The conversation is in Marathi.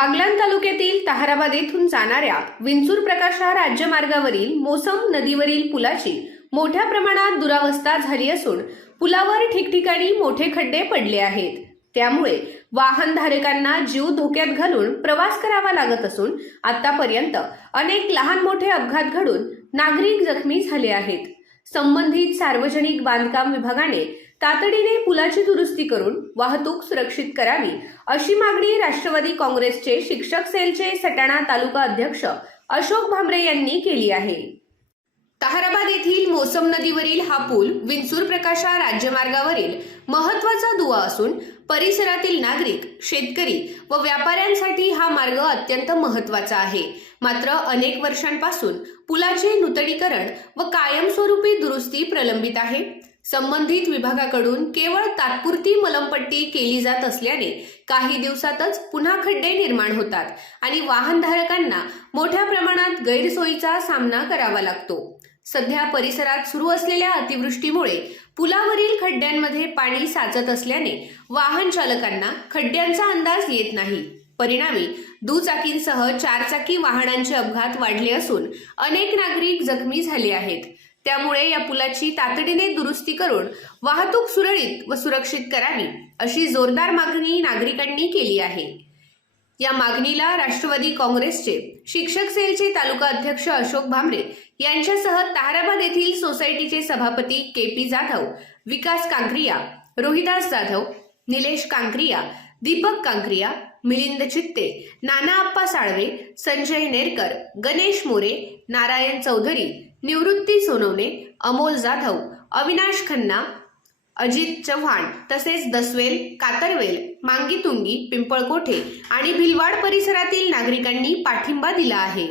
बागलाण तालुक्यातील ताहराबाद येथून जाणाऱ्या विंचूर प्रकाशा राज्यमार्गावरील मोसम नदीवरील पुलाची मोठ्या प्रमाणात दुरावस्था झाली असून पुलावर ठिकठिकाणी मोठे खड्डे पडले आहेत। त्यामुळे वाहनधारकांना जीव धोक्यात घालून प्रवास करावा लागत असून आतापर्यंत अनेक लहान मोठे अपघात घडून नागरिक जखमी झाले आहेत। संबंधित सार्वजनिक बांधकाम विभागाने तातडीने पुलाची दुरुस्ती करून वाहतूक सुरक्षित करावी अशी मागणी राष्ट्रवादी काँग्रेसचे शिक्षक सेलचे सटाणा तालुका अध्यक्ष अशोक भामरे यांनी केली आहे। ताहराबाद येथील मोसम नदीवरील हा पूल विंचूर प्रकाशा राज्यमार्गावरील महत्त्वाचा दुवा असून परिसरातील नागरिक, शेतकरी व व्यापाऱ्यांसाठी हा मार्ग अत्यंत महत्त्वाचा आहे। मात्र अनेक वर्षांपासून पुलाचे नूतनीकरण व कायमस्वरूपी दुरुस्ती प्रलंबित आहे। संबंधित विभागाकडून केवळ तात्पुरती मलमपट्टी केली जात असल्याने काही दिवसातच पुन्हा खड्डे निर्माण होतात आणि वाहनधारकांना मोठ्या प्रमाणात गैरसोयीचा सामना करावा लागतो। सध्या परिसरात सुरू असलेल्या अतिवृष्टीमुळे पुलावरील खड्ड्यांमध्ये पाणी साचत असल्याने वाहन चालकांना खड्ड्यांचा अंदाज येत नाही। परिणामी दुचाकींसह चारचाकी वाहनांचे अपघात वाढले असून अनेक नागरिक जखमी झाले आहेत। त्यामुळे या पुलाची तातडीने दुरुस्ती करून वाहतूक सुरळीत व सुरक्षित करावी अशी जोरदार मागणी नागरिकांनी केली आहे। या मागणीला राष्ट्रवादी काँग्रेसचे शिक्षक सेलचे तालुका अध्यक्ष अशोक भामरे यांच्यासह ताहराबाद येथील सोसायटीचे सभापती के.पी. जाधव, विकास कांक्रिया, रोहिदास जाधव, निलेश कांक्रिया, दीपक कांक्रिया, मिलिंद चित्ते, नाना आप्पा साळवे, संजय नेरकर, गणेश मोरे, नारायण चौधरी, निवृत्ती सोनवणे, अमोल जाधव, अविनाश खन्ना, अजित चव्हाण तसेच दसवेल, कातरवेल, मांगीतुंगी, पिंपळकोठे आणि भिलवाड परिसरातील नागरिकांनी पाठिंबा दिला आहे।